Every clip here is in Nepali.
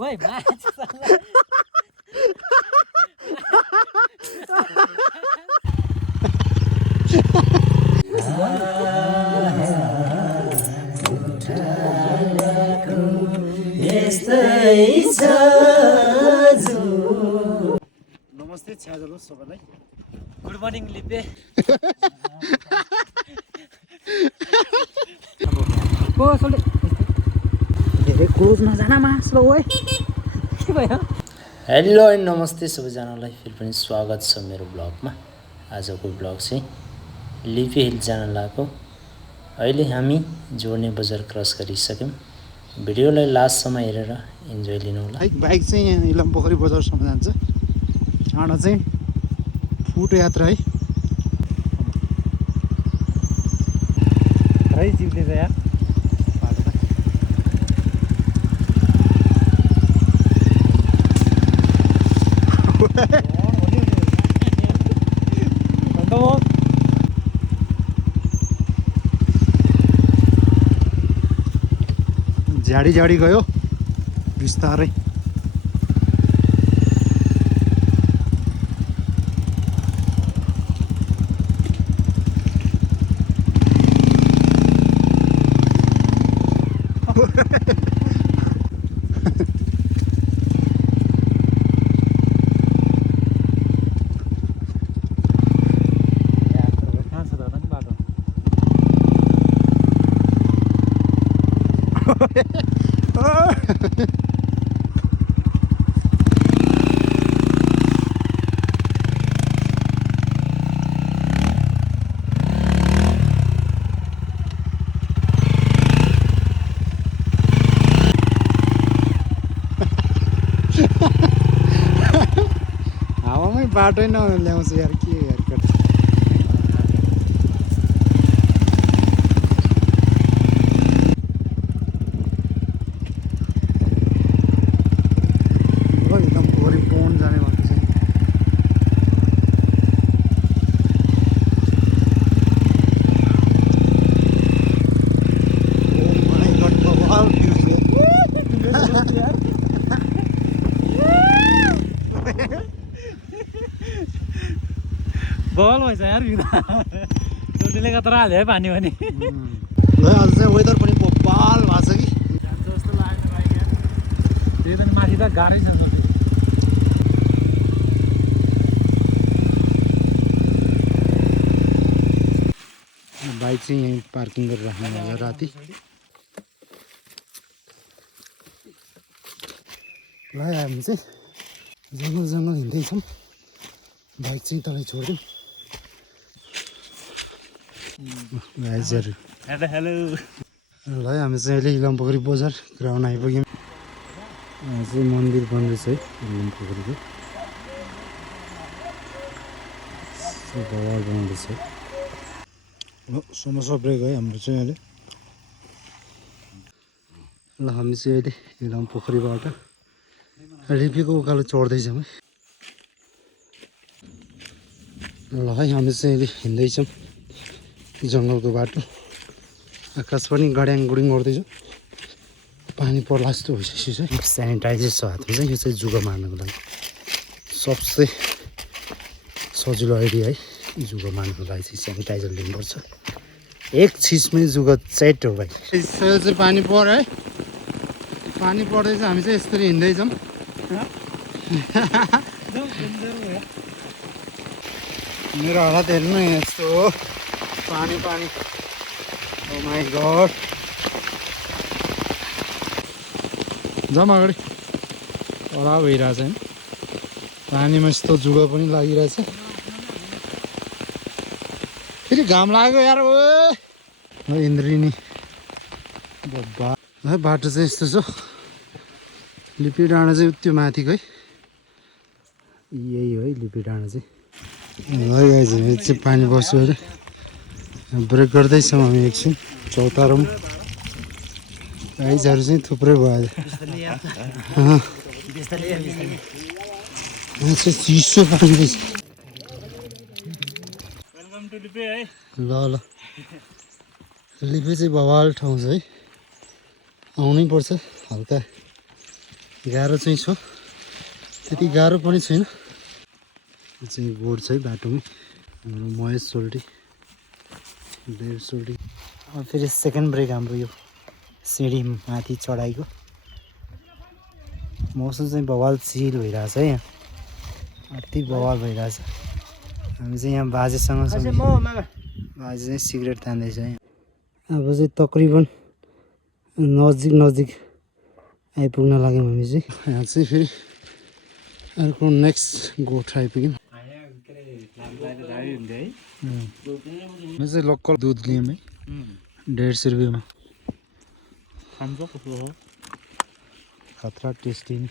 ओइ माछ नमस्ते छ्याजलो सबैलाई गुड मर्निङ लिपे ओ सोल्टे धेरै क्लोज नजान मास ओए के भयो हेलो एन्ड नमस्ते सबैजनालाई फेरि पनि स्वागत छ मेरो ब्लगमा। आजको ब्लग चाहिँ लिपी हिल जान लागेको। अहिले हामी जोर्ने बजार क्रस गरिसक्यौँ। भिडियोलाई लास्टसम्म हेरेर इन्जोय लिनु होला। बाइक चाहिँ यहाँ इलाम पोखरी बजारसम्म जान्छ। यहाँ चाहिँ फुट यात्रा है खै जिब्ले छ यार झाडी झाडी गयो बिस्तारै। हावामै बाटै नल्याउँछ यार के यार एकदम पोखरी पौन जाने भएको छ। बल भएछ यार सोल्टीले कता हाल्यो है पानी पनि ल आज चाहिँ वेदर पनि बबाल भएको छ कि जान्छ जस्तो लाग्यो बाइक यार त्यही पनि माथि त गाह्रै छ बाइक चाहिँ यहीँ पार्किङ गरेर राख्नु होला राति। ल हामी चाहिँ जङ्गल जङ्गल हिँड्दैछौँ। बाइक चाहिँ तलै छोडिदिउँ। गाइजहरू हेलो हेलो ल हामी चाहिँ अहिले इलाम पोखरी बजार ग्राउन्ड आइपुग्यौँ। यहाँ चाहिँ मन्दिर बन्दैछ है इलाम पोखरीको बवाल बनाउँदैछ। ल समोसा ब्रेक है हाम्रो चाहिँ अहिले। ल हामी चाहिँ अहिले इलाम पोखरीबाट लिपीको उकालो चढ्दैछौँ है। ल है हामी चाहिँ अहिले हिँड्दैछौँ जङ्गलको बाटो। आकाश पनि गड्याङ गुडिङ गर्दैछ। पानी पर्ला जस्तो भइसकेको छ। सेनिटाइजर छ हातमा चाहिँ। यो चाहिँ जुगा मार्नको लागि सबसे सजिलो आइडिया है। जुगा मार्नको लागि चाहिँ सेनिटाइजर लिनुपर्छ। एक चिजमै जुगा चेट हो भाइ। यसो चाहिँ पानी पर्यो है। पानी पर्दैछ हामी चाहिँ यसरी हिँड्दैछौँ। मेरो हालत हेर्नु न यस्तो हो। पानी पानी ओ माई गड। जाउँ अगाडि कडा भइरहेछ होइन। पानीमा यस्तो जुगा पनि लागिरहेछ। फेरि घाम लाग्यो यार। ओ इन्द्रिणी बब्बा है बाटो चाहिँ यस्तो छ। लिपी डाँडा चाहिँ त्यो माथिको है। यही हो है लिपी डाँडा चाहिँ। है चाहिँ पानी बस्यो अरे ब्रेक गर्दैछौँ हामी एकछिन चौतारोमा। गाइजहरू चाहिँ थुप्रै भयो चाहिँ चिसो पानी रहेछ। ल ल लिपे चाहिँ बवाल ठाउँ छ है। आउनै पर्छ हल्का गाह्रो चाहिँ छ, त्यति गाह्रो पनि छैन। यो चाहिँ गोड छ है बाटोमै। हाम्रो महेश सोल्टी, देव सोल्टी। अब फेरि सेकेन्ड ब्रेक हाम्रो यो सिँढी माथि चढाइको। मौसम चाहिँ बवाल चिल भइरहेछ है, यहाँ अति बवाल भइरहेछ। हामी चाहिँ यहाँ बाजेसँग छौँ, बाजे चाहिँ सिगरेट तान्दैछ है। अब चाहिँ तकरिबन नजिक आइपुग्न लाग्यौँ हामी चाहिँ। यहाँ चाहिँ फेरि अर्को नेक्स्ट गोठ आइपुग्यौँ। म चाहिँ लोकल दुध लिएँ है, 150 रुपियाँमा। खतरा टेस्टी नि।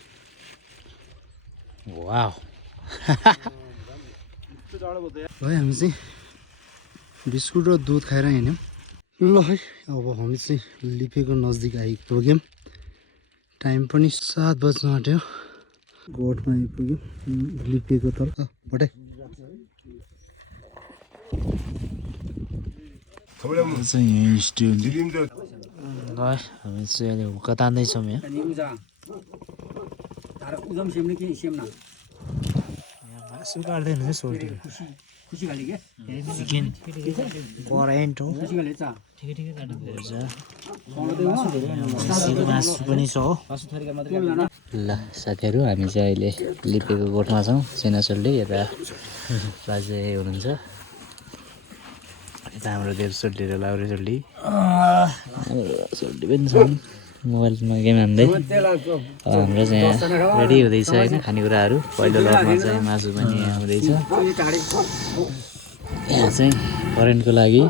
वाह भाइ हामी चाहिँ बिस्कुट र दुध खाएर हिँड्यौँ। ल है अब हामी चाहिँ लिपेको नजिक आइपुग्यौँ। टाइम पनि 7 बज्न आँट्यो। गोठमा आइपुग्यौँ लिपेको तल बटाइ। चाहिँ यहीँ स्टिल ल हामी चाहिँ अहिले हुक्का तान्दैछौँ यहाँ। मासु काट्दैन है सोल्टी, चिकन करेन्ट हो। मासु पनि छ हो। ल साथीहरू हामी चाहिँ अहिले लिपेको गोठमा छौँ। सेना सोल्टी यता बाजे हुनुहुन्छ, यता हाम्रो देव सोल्टी र लाउरे सोल्टी। सोल्टी पनि छन् मोबाइलमा गेम हान्दै। हाम्रो चाहिँ यहाँ रेडी हुँदैछ होइन खानेकुराहरू। पहिलो लटमा चाहिँ मासु पनि आउँदैछ। यहाँ चाहिँ करेन्टको लागि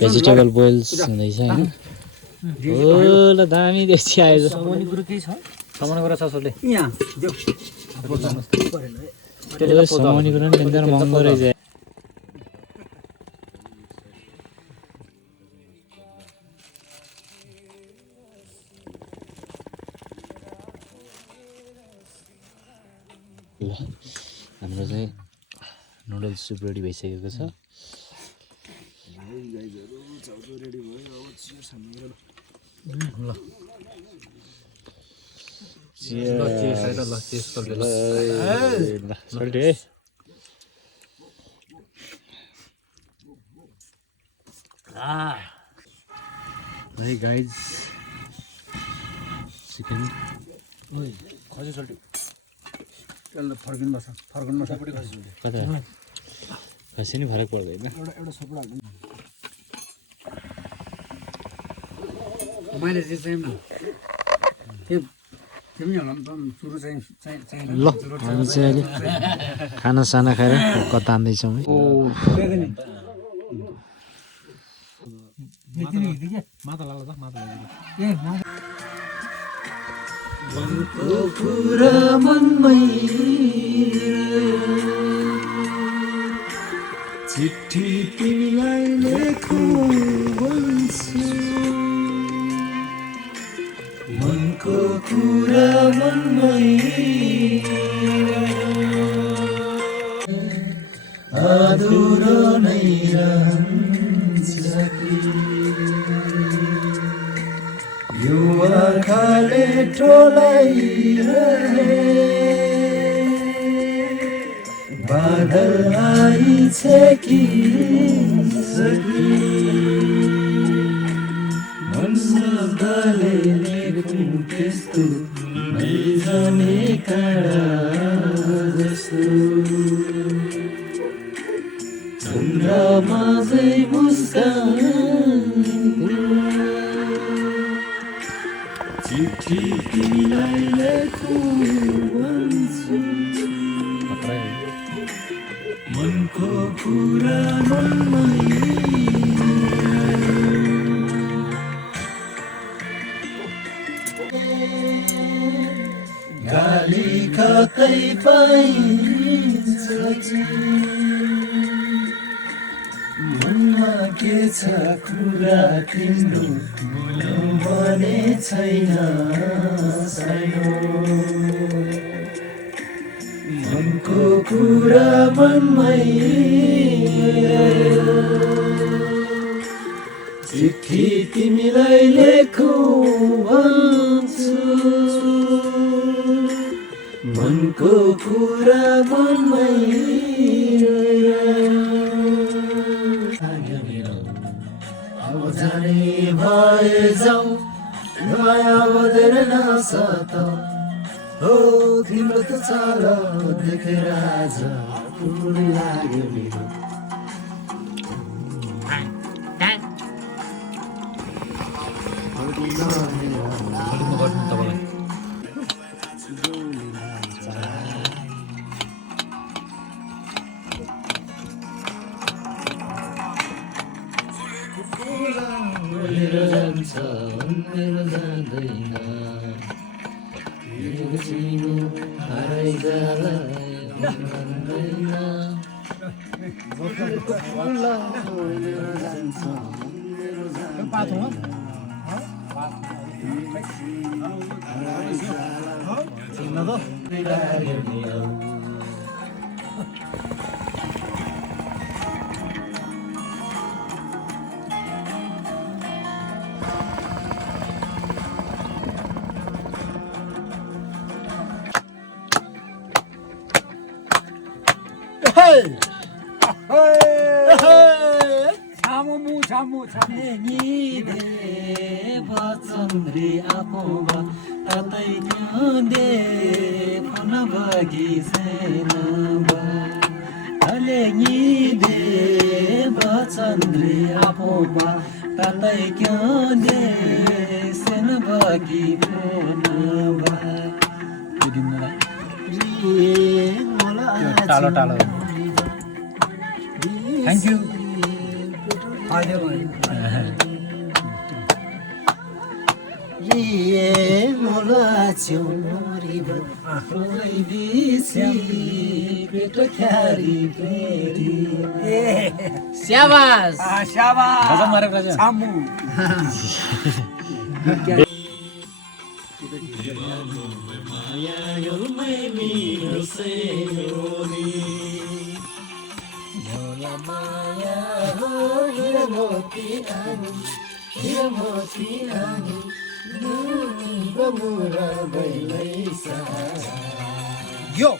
भेजिटेबल बोइल्स हुँदैछ होइन। हो ल दामी देखि आएछ। सामान्य कुरा केही छ? सामान्य कुरा छ सोल्टी यहाँ। सामान्य कुरा नि एकदम महँगो रहेछ। हाम्रो चाहिँ नुडल्स सुप रेडी भइसकेको छ। है गाइज चिकन खसी नि फरक पर्दैन। ल हामी चाहिँ अहिले खानासाना खाएर हुक्का तान्दैछौँ है। चिट्ठी तिमीलाई लेखौँ भन्छु, मनको कुरा मनमै अधुरो नै रहन्छ कि यो आँखाले टोलाइरहे बादल आइछ कि मन शब्दले लेखौँ त्यस्तो नैजाने काँडा जस्तो चन्द्रमा चाहिँ मुस्कान चिट्ठी तिमीलाई लेखौँ भन्छु, मनको कुरा मनमै गाली कतै पाइन्छ कि मनमा के छ कुरा तिम्रो बोलौँ भने छैन सानो, मनको कुरा मनमै चिट्ठी तिमीलाई लेखौँ भन्छु। नसताऊ हो तिम्रो त चाल देखेर आज फुल लाग्यो मेरो मेरो जान्छ मेरो जाँदैन मेरो सिनो हराइ जाला भन्दैन मेरो जान्छ मेरो जाँदैन चन्द्री आफूमा तातै दे फन भागी सेनबा अले नि दे चन्द्री आफूमा तातै दे सेन भागी फेनबा टालो टालो थ्याङ्क यू मोला चौरी बिसी पेट ख्यारी फेरि स्याबास गजब मारेको रहेछ छामु यो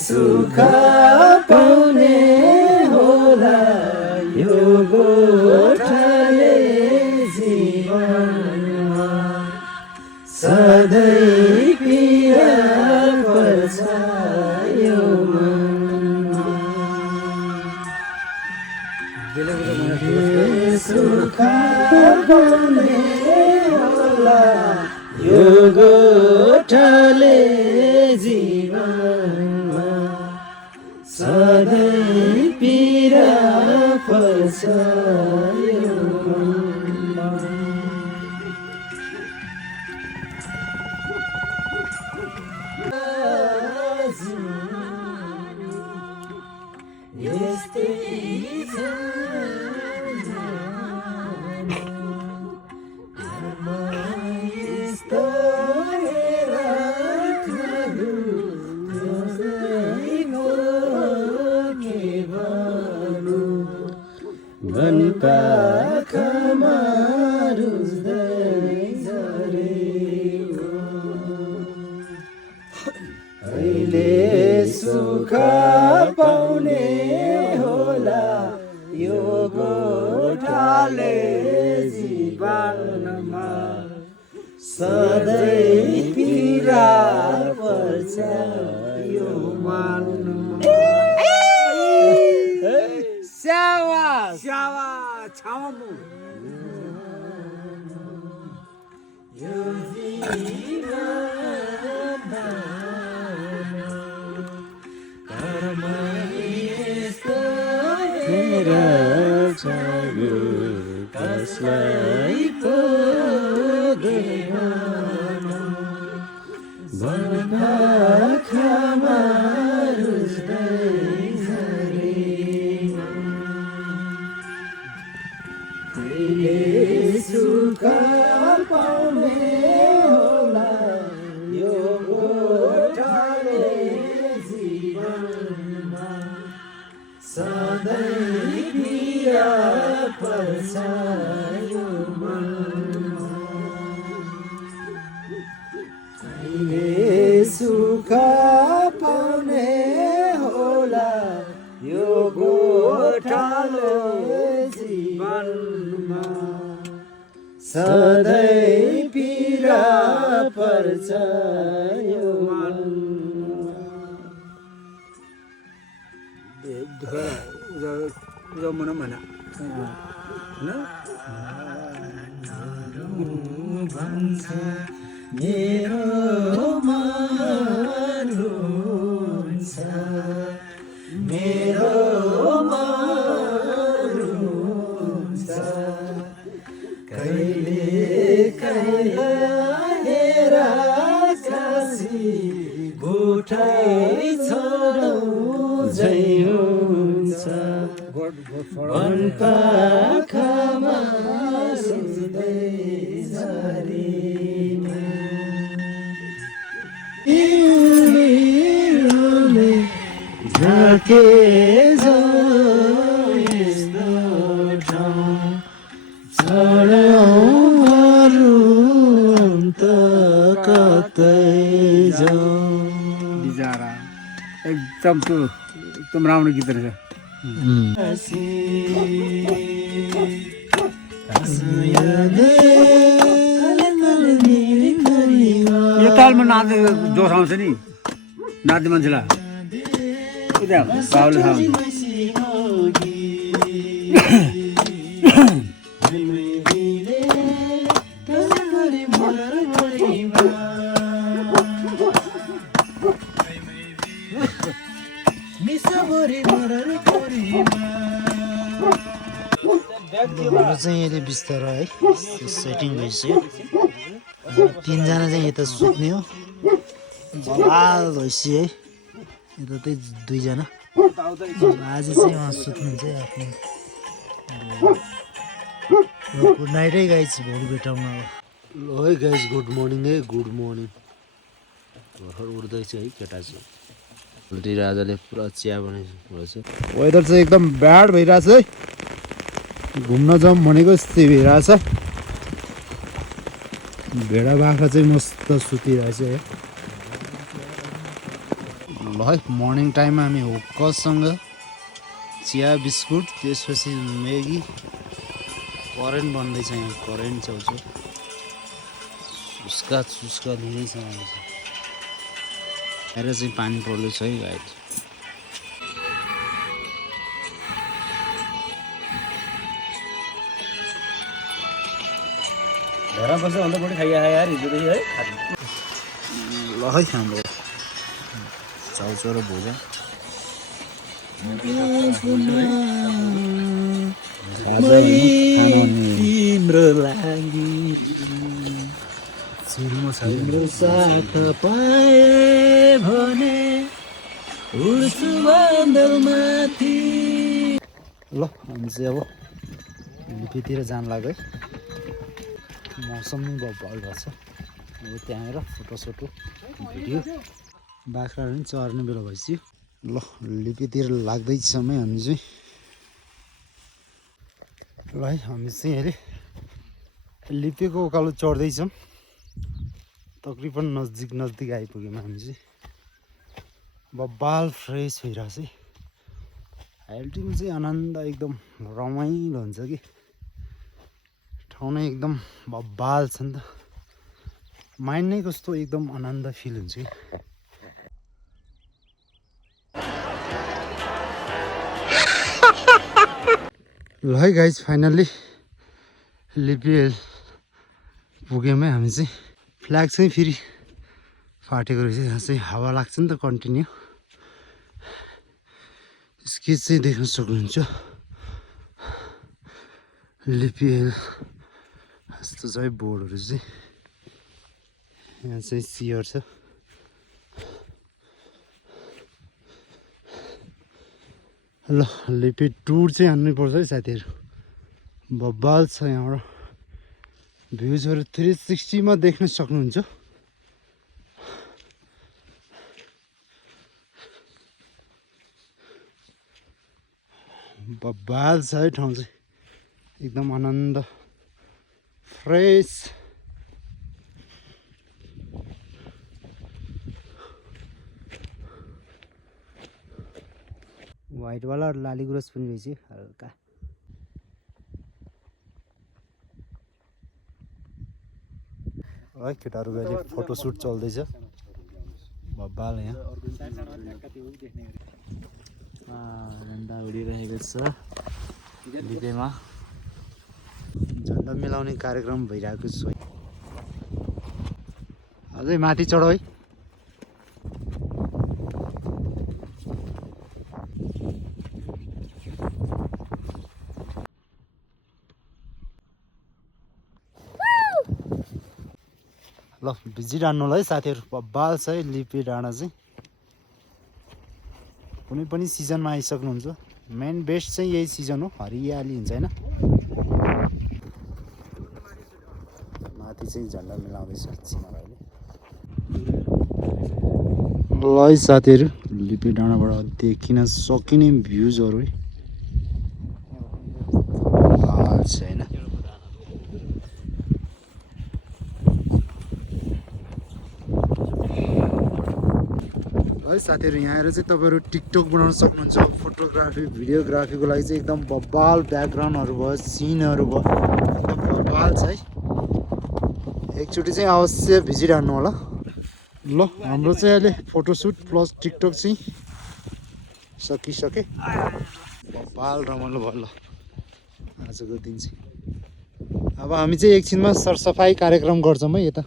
सुख पाउने होला यो गोठाले जीवनमा सधैँ पीडा पर्छ यो मनमा सुख पाउने होला यो गोठाले जीवनमा सधैँ पीडा पर्छ यो मनमा यस्तै छ पाखामा रुच्दै झरेको अहिले सुख पाउने होला यो गोठाले जीवनमा सधैँ पीडा पर्छ यो मनमा छामु यो जीवन कर्म यस्तो हेरेर कसलाई पो सुख पाउने होला यो गोठालो जीवनमा सधैँ पीडा पर्छ यो मन मेरो मन रुन्छ मेरो मन रुन्छ कहिले कहिले हेरा काशी गोठाइ छोडौँ झै हुन्छ वनपाखामा सुत्दै झरीमा हिउँले झाके यस्तो ठाउँ छोडौँ अरू अन्त कतै जाउँ बिचारा एकदम राम्रो गीत रहेछ यो तालमा नाच्ने जोस आउँछ नि नाच्ने मान्छेलाई बाबुले थाहा हुन्छ चाहिँ यसले बिस्तारो है सेटिङ भइसक्यो तिनजना चाहिँ यता सुत्ने हो बवाल भइसक्यो है यता त्यही दुईजना आज चाहिँ उहाँ सुत्नुहुन्छ है आफ्नो गुड नाइट है गाइज भोलि भेटौँ अब ल है गाइज गुड मर्निङ है गुड मर्निङ भर्खर उठ्दैछ है केटा चाहिँ भोलि राजाले पुरा चिया बनाइरहेछ वेदर चाहिँ एकदम ब्याड भइरहेछ है घुम्न जाउँ भनेको यस्तै भइरहेछ भेडा बाख्रा चाहिँ मस्त सुतिरहेछ है ल है मर्निङ टाइममा हामी होक्कसँग चिया बिस्कुट त्यसपछि म्यागी करेन्ट बन्दैछ यहाँ करेन्ट छेउछेउ चुस्का चुस्का लिँदैछ बाहिर चाहिँ पानी पर्दैछ है गाइड घरमा बस्दा भन्दा बढी खाइया यार हिजोदेखि है ल है हाम्रो चाउचाउ र भुजा तिम्रो लागि तिम्रो साथ पाए भने उड्छु बादलमाथि ल हामी चाहिँ अब लिपीतिर जान लाग्यो है मौसम नै बब्बल भएको छ अब त्यहाँ आएर फोटोसोटो भिडियो बाख्राहरू पनि चर्ने बेला भइसक्यो ल लिपीतिर लाग्दैछ समय हामी चाहिँ ल है हामी चाहिँ अहिले लिपीको उकालो चढ्दैछौँ तकरिबन नजिक आइपुग्यौँ हामी चाहिँ बब्बाल फ्रेस भइरहेछ है हाइल्टिङमा चाहिँ आनन्द एकदम रमाइलो हुन्छ कि ठाउँ नै एकदम बब्बाल छ नि त माइन्ड नै कस्तो एकदम आनन्द फिल हुन्छ कि ल है गाइज फाइनल्ली लिपी हिल पुग्यौँ है हामी चाहिँ फ्ल्याग चाहिँ फेरि फाटेको रहेछ यहाँ चाहिँ हावा लाग्छ नि त कन्टिन्यू स्केच चाहिँ देख्न सक्नुहुन्छ लिपी हिल यस्तो छ है बोर्डहरू चाहिँ यहाँ चाहिँ सियर छ ल लिपी टुर चाहिँ हान्नै पर्छ है साथीहरू बब्बाल छ यहाँबाट भ्युजहरू 360 मा देख्न सक्नुहुन्छ बब्बाल छ है ठाउँ चाहिँ एकदम आनन्द फ्रेस वाइटवाला लाली गुराँस पनि रहेछ हल्का। है केटाहरूको अहिले फोटोसुट चल्दैछ बब्बाल यहाँ। झन्डा उडिरहेको छ लिपेमा। झन्डा मिलाउने कार्यक्रम भइरहेको छ। अझै माथि चढ है। ल भिजिट हान्नु होला है साथीहरू। बब्बाल छ है लिपे डाँडा चाहिँ। कुनै पनि सिजनमा आइसक्नुहुन्छ। मेन बेस्ट चाहिँ यही सिजन हो, हरियाली हुन्छ होइन। माथि चाहिँ झन्डा मिलाउँदैछ चिमाहरूले। ल है साथीहरू लिपे डाँडाबाट देखिन सकिने भ्युजहरू है होइन। है साथीहरू यहाँ आएर चाहिँ तपाईँहरू टिकटक बनाउन सक्नुहुन्छ। फोटोग्राफी भिडियोग्राफीको लागि चाहिँ एकदम बब्बाल ब्याकग्राउन्डहरू भयो, सिनहरू भयो, एकदम बब्बाल छ है। एकचोटि चाहिँ अवश्य भिजिट हान्नु होला। ल हाम्रो चाहिँ अहिले फोटोसुट प्लस टिकटक चाहिँ सकिसके। बब्बाल रमाइलो भयो ल आजको दिन चाहिँ। अब हामी चाहिँ एकछिनमा सरसफाइ कार्यक्रम गर्छौँ है यता।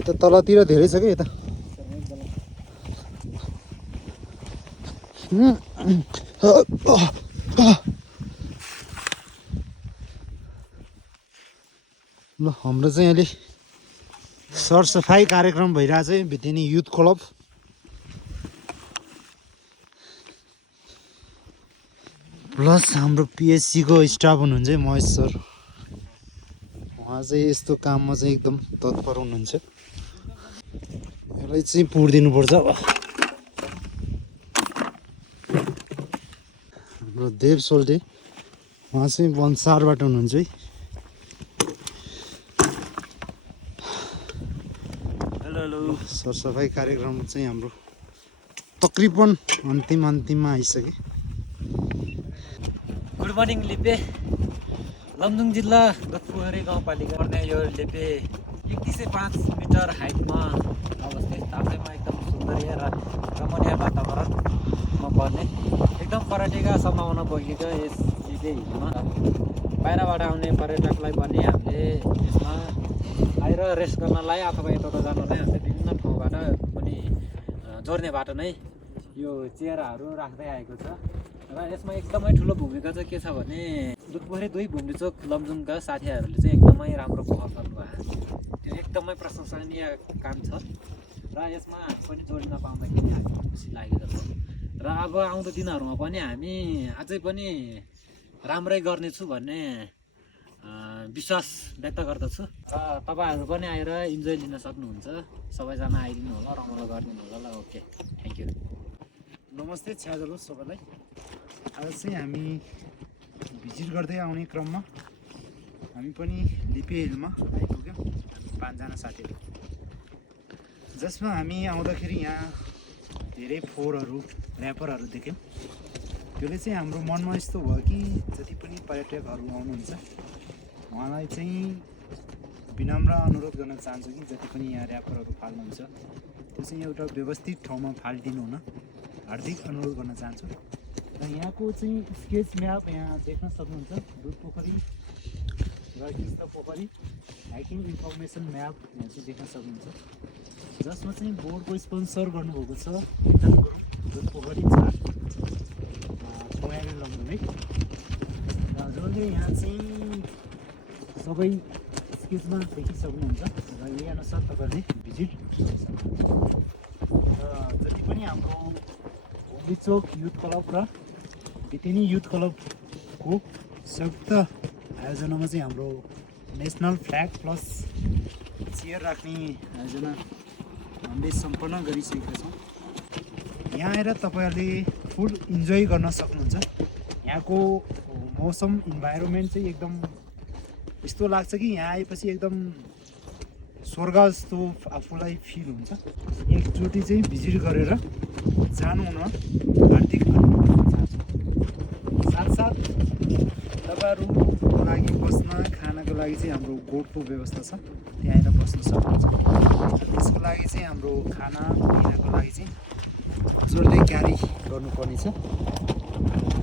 यता तलतिर धेरै छ क्या यता। ल हाम्रो चाहिँ अहिले सरसफाइ कार्यक्रम भइरहेछ है भितेनी युथ क्लब। प्लस हाम्रो पिएचसीको स्टाफ हुनुहुन्छ है महेश सर। उहाँ चाहिँ यस्तो काममा चाहिँ एकदम तत्पर हुनुहुन्छ। यसलाई चाहिँ पुरिदिनुपर्छ अब। हाम्रो देव सोल्टे उहाँ चाहिँ भन्सारबाट हुनुहुन्छ है। सरसफाइ कार्यक्रम चाहिँ हाम्रो तकरिबन अन्तिममा आइसके। गुड मर्निङ लिपे। लमजुङ जिल्ला गतपोखरी गाउँपालिका पर्ने यो लिपे 3105 मिटर हाइटमा अवस्थित आफैमा एकदम सुन्दर र रमणीय वातावरणमा पर्ने एकदम पर्यटकका सम्भावना बोकेको यस लिपे हिलमा बाहिरबाट आउने पर्यटकलाई पनि हामीले यसमा आएर रेस्ट गर्नलाई अथवा यताउता जानलाई हामीले विभिन्न ठाउँबाट पनि जोड्ने बाटो नै यो चेयरहरू राख्दै आएको छ। र यसमा एकदमै ठुलो भूमिका चाहिँ के छ भने दुधपोखरी 2 भुन्डीचोक लमजुङका साथीहरूले चाहिँ एकदमै राम्रो पहल गर्नुभएको। त्यो एकदमै प्रशंसनीय काम छ र यसमा हामी पनि जोडिन पाउँदाखेरि हामी खुसी लागेको छ। र अब आउँदो दिनहरूमा पनि हामी अझै पनि राम्रै गर्नेछु भन्ने विश्वास व्यक्त गर्दछु। र तपाईँहरू पनि आएर इन्जोय लिन सक्नुहुन्छ। सबैजना आइदिनु होला, रमाइलो गरिदिनु होला। ल ओके, थ्याङ्क यू। नमस्ते छ्याजलो सबैलाई। आज चाहिँ हामी भिजिट गर्दै आउने क्रममा हामी पनि लिपे हिलमा आइपुग्यौँ। हामी 5 जना साथीहरू, जसमा हामी आउँदाखेरि यहाँ धेरै फोरहरू ऱ्यापरहरू देख्यौँ। त्यसले चाहिँ हाम्रो मनमा यस्तो भयो कि जति पनि पर्यटकहरू आउनुहुन्छ उहाँलाई चाहिँ विनम्र अनुरोध गर्न चाहन्छु कि जति पनि यहाँ ऱ्यापरहरू फाल्नुहुन्छ त्यो चाहिँ एउटा व्यवस्थित ठाउँमा फालिदिनु हुन हार्दिक अनुरोध गर्न चाहन्छु। र यहाँको चाहिँ स्केच म्याप यहाँ देख्न सक्नुहुन्छ। दुधपोखरी र टिस्टा पोखरी हाइकिङ इन्फर्मेसन म्याप यहाँ चाहिँ देख्न सक्नुहुन्छ, जसमा चाहिँ बोर्डको स्पोन्सर गर्नुभएको छ एकदम ग्रुप दुधपोखरी 4 लमजुङ है। र जसले यहाँ चाहिँ सबै स्केचमा देखिसक्नुहुन्छ र यही अनुसार तपाईँहरूले भिजिट सक्नुहुन्छ। र जति पनि हाम्रो भुन्डीचोक युथ क्लब र भितेनी युथ क्लबको संयुक्त आयोजनामा चाहिँ हाम्रो नेसनल फ्ल्याग प्लस चेयर राख्ने आयोजना हामीले सम्पन्न गरिसकेका छौँ। यहाँ आएर तपाईँहरूले फुल इन्जोय गर्न सक्नुहुन्छ। यहाँको मौसम इन्भाइरोमेन्ट चाहिँ एकदम यस्तो लाग्छ कि यहाँ आएपछि एकदम स्वर्ग जस्तो आफूलाई फिल हुन्छ। एकचोटि चाहिँ भिजिट गरेर जानु हुन हार्दिक अनुरोध चाहन्छु। साथसाथ तपाईँहरूको लागि बस्न खानाको लागि चाहिँ हाम्रो गोठको व्यवस्था छ, त्यहाँ आएर बस्न सक्नुहुन्छ। त्यसको लागि चाहिँ हाम्रो खाना पिनाको लागि चाहिँ हजुरले क्यारी गर्नुपर्ने छ।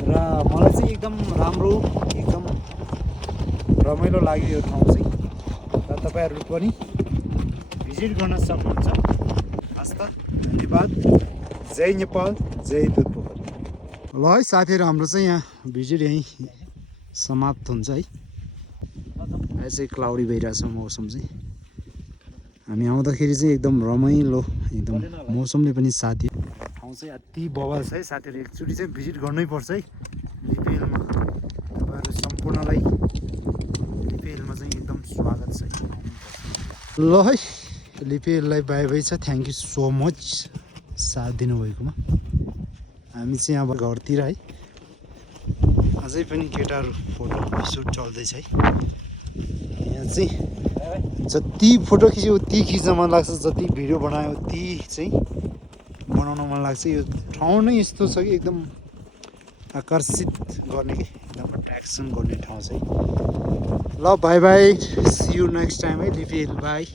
र मलाई चाहिँ एकदम राम्रो, एकदम रमाइलो लाग्यो यो ठाउँ चाहिँ। र तपाईँहरू पनि भिजिट गर्न सक्नुहुन्छ। हस्त धन्यवाद। जय नेपाल, जय दुध पोखरी। ल है साथीहरू, हाम्रो चाहिँ यहाँ भिजिट यहीँ समाप्त हुन्छ है। अहिले चाहिँ क्लाउडी भइरहेछ मौसम चाहिँ। हामी आउँदाखेरि चाहिँ एकदम रमाइलो, एकदम मौसमले पनि साथ दियो। ठाउँ चाहिँ अति बवाल छ है साथीहरू, एकचोटि चाहिँ भिजिट गर्नै पर्छ है लिपि हिलमा। तपाईँहरू सम्पूर्णलाई लिपि हिलमा चाहिँ एकदम स्वागत छ। ल है, लिपि हिललाई बाई बाई छ। थ्याङ्क यू सो मच साथ दिनुभएकोमा। हामी चाहिँ अब घरतिर है। अझै पनि केटाहरू फोटो सुट चल्दैछ है। यहाँ चाहिँ जति फोटो खिच्यो उति खिच्न मन लाग्छ, जति भिडियो बनायो उति चाहिँ बनाउन मन लाग्छ। यो ठाउँ नै यस्तो छ कि एकदम आकर्षित गर्ने कि एकदम एट्र्याक्सन गर्ने ठाउँ चाहिँ। ल bye bye, see you next time है लिपि हिल। बाई।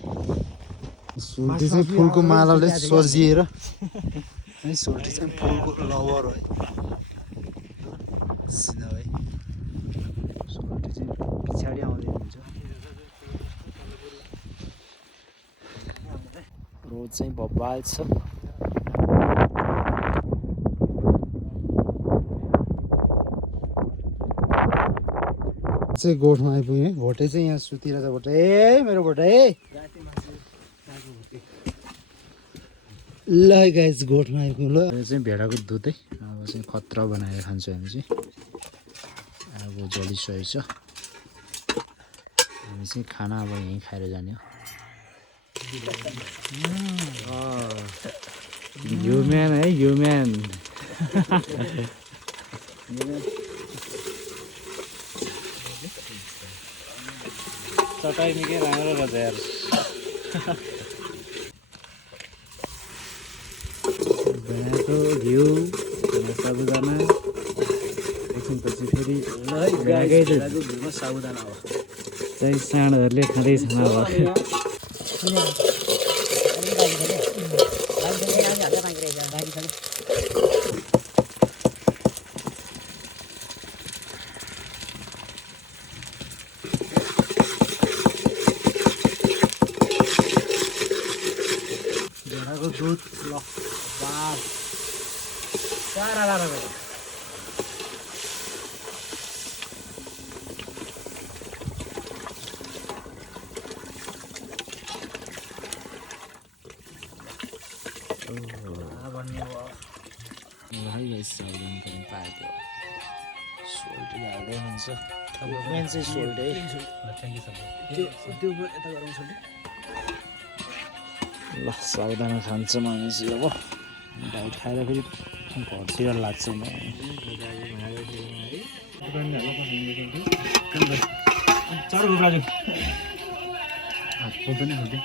सोल्टी चाहिँ फुलको मालाले सजिएर है, सोल्टी चाहिँ फुलको लभर हो है। सिधा है, सोल्टी चाहिँ पछाडि आउँदै हुन्छ। रोड चाहिँ बब्बाल छ। चाहिँ गोठमा आइपुग्यो है। भोटे चाहिँ यहाँ सुतिरहेछ। भोटे, मेरो भोटे। ल गाइस, गोठमा आइपुग्यो। ल यो चाहिँ भेडाको दुध है। अब चाहिँ खतरा बनाएर खान्छौँ हामी चाहिँ। अब जलिसकेको छ। हामी चाहिँ खाना अब यहीँ खाएर जाने हो। ह्युम्यान है, ह्युम्यान। चटाइ निकै राम्रो रहेछ यार। भेडाको घिउ, साबुदाना, एकछिनपछि फेरि घिउमा साबुदाना हो चाहिँ साँडहरूले खाँदैछन् अब। भेडाको दुध ल बार साबुदाना पनि पाएको सोल्टी हाल्दै हुन्छ। मेन चाहिँ सोल्टी है। ल साबुदाना खान्छौँ हामी चाहिँ अब। डाइट खाएर फेरि घरतिर लाग्छ नि। हात पोल्दैन खाल्थ्यो।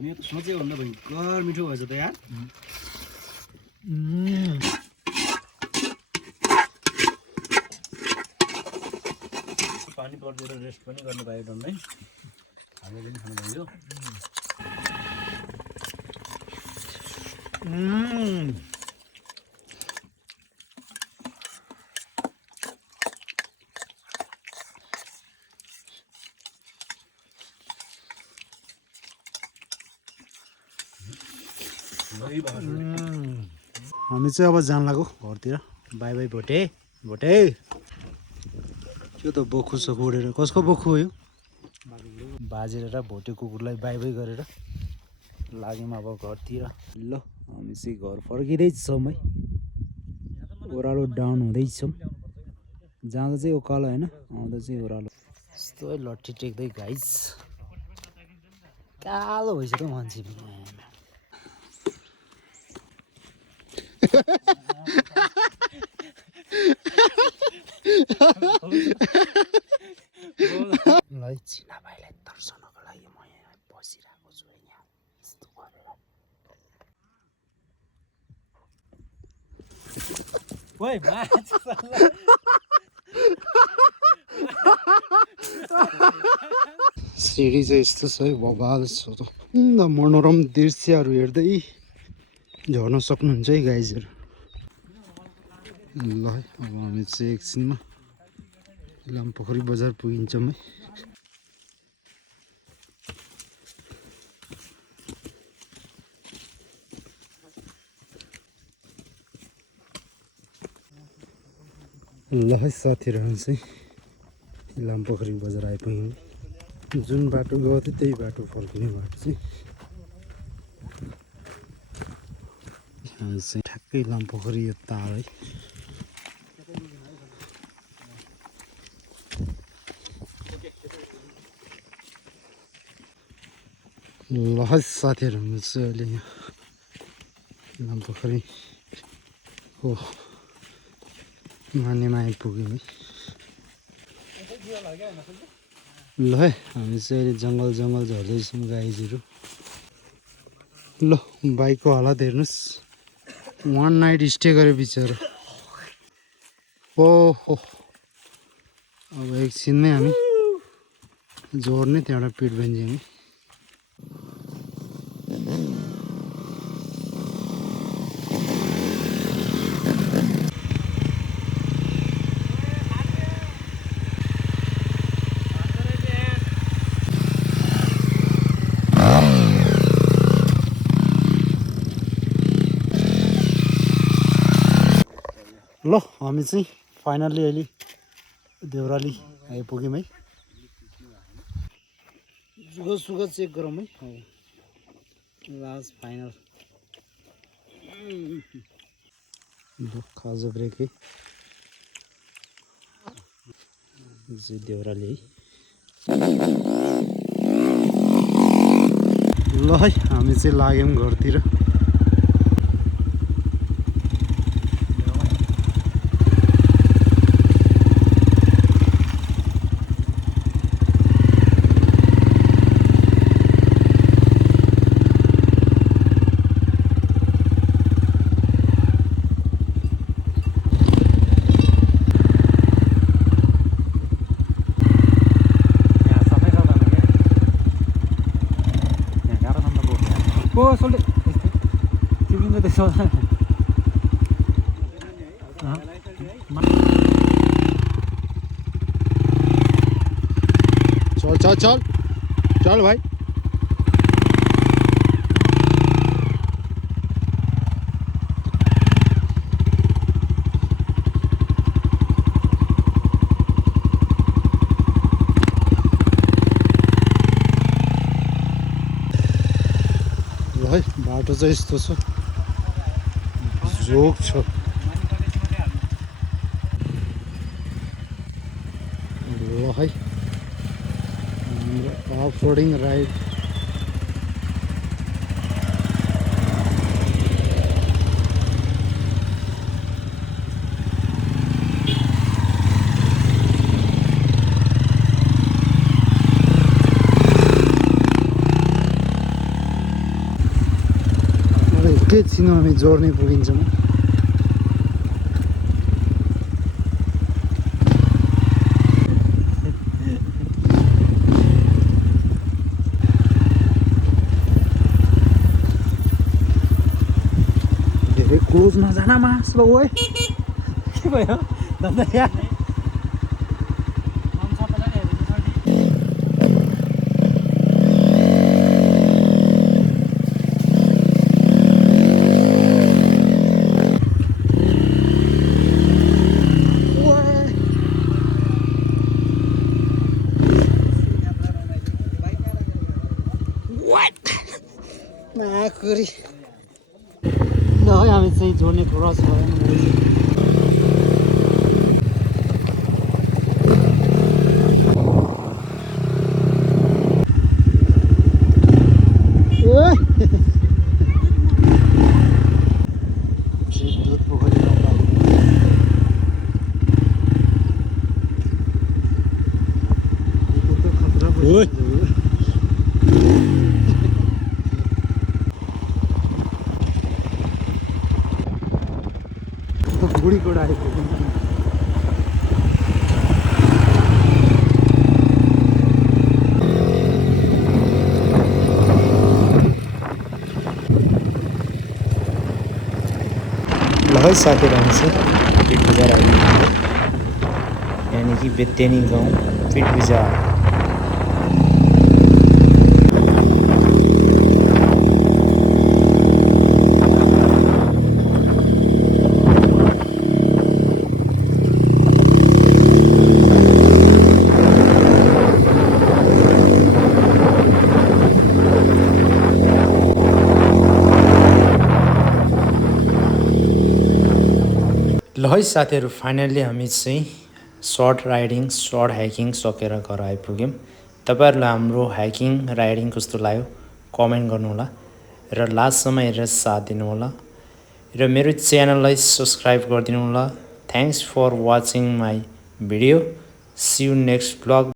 यो त सोचेको भन्दा भयङ्कर मिठो भएछ त यार। पानी पर्दैन, रेस्ट पनि गर्नु पायो डल्लै। हामीले पनि खानु भयो। हामी चाहिँ अब जान लाग्यो घरतिर। बाई बाई भोटे। भोटे त्यो त बोक्खु सोखु उडेर। कसको बोक्खु हो यो? बाजेर र भोटे कुकुरलाई बाई बाई गरेर लाग्यौँ अब घरतिर। ल हामी चाहिँ घर फर्किँदैछौँ है। ओह्रालो डाउन हुँदैछौँ। जाँदा चाहिँ उकालो होइन आउँदा चाहिँ ओह्रालो यस्तो लट्ठी टेक्दै गाइस कालो भइसक्यो मान्छे ल चिना भाइलाई दर्शनको लागि म यहाँ बसिरहेको छु यहाँ यस्तो गरेर ओइ माछ सिँढी चाहिँ यस्तो छ है बबाल छ त मनोरम दृश्यहरू हेर्दै झर्न सक्नुहुन्छ है गाइजहरू ल है अब हामी चाहिँ एकछिनमा इलामपोखरी बजार पुगिन्छौँ है ल है साथीहरू चाहिँ इलामपोखरी बजार आइपुग्यौँ जुन बाटो गयो थियो त्यही बाटो फर्किने बाटो चाहिँ हामी चाहिँ ठ्याक्कै इलामपोखरी यो तार है ल है साथीहरू हामी चाहिँ अहिले यहाँ इलामपोखरी हो मानेमा आइपुग्यौँ है ल है हामी चाहिँ अहिले जङ्गल झर्दैछौँ गाइजहरू ल बाइकको हालत हेर्नुहोस् 1 नाइट स्टे गरे बिचरा ओहो अब एकछिनमै हामी जोर्ने त्यहाँबाट पिट बेन्जिङ ल हामी चाहिँ फाइनल्ली अहिले देउराली आइपुग्यौँ है सुगा चेक गरौँ है लास्ट फाइनल ल खाजा ब्रेक है चाहिँ देउराली है ल है हामी चाहिँ लाग्यौँ घरतिर चल भाई ल है बाटो चाहिँ यस्तो छ जोक छ ल है अफ रोडिङ राइड एकैछिनमा हामी जोर्नी पुगिन्छौँ धेरै क्लोज नजान मास ओए के भयो दादा यार आखरी ल है हामी चाहिँ जोर्नी क्रस गऱ्यौँ गुडीकोट आइपुग्यौँ। ल है साथीहरू हामी चाहिँ पिट बजार आइपुग्यौँ, यानि कि बेतेनी गाउँ पिट बजार। ल है साथीहरू फाइनल्ली हामी चाहिँ सर्ट राइडिङ सर्ट हाइकिङ सकेर घर आइपुग्यौँ। तपाईँहरूलाई हाम्रो हाइकिङ राइडिङ कस्तो लाग्यो कमेन्ट गर्नुहोला र लास्टसम्म हेरेर साथ दिनुहोला र मेरो च्यानललाई सब्सक्राइब गरिदिनु होला। Thanks for watching my video. See you next blog.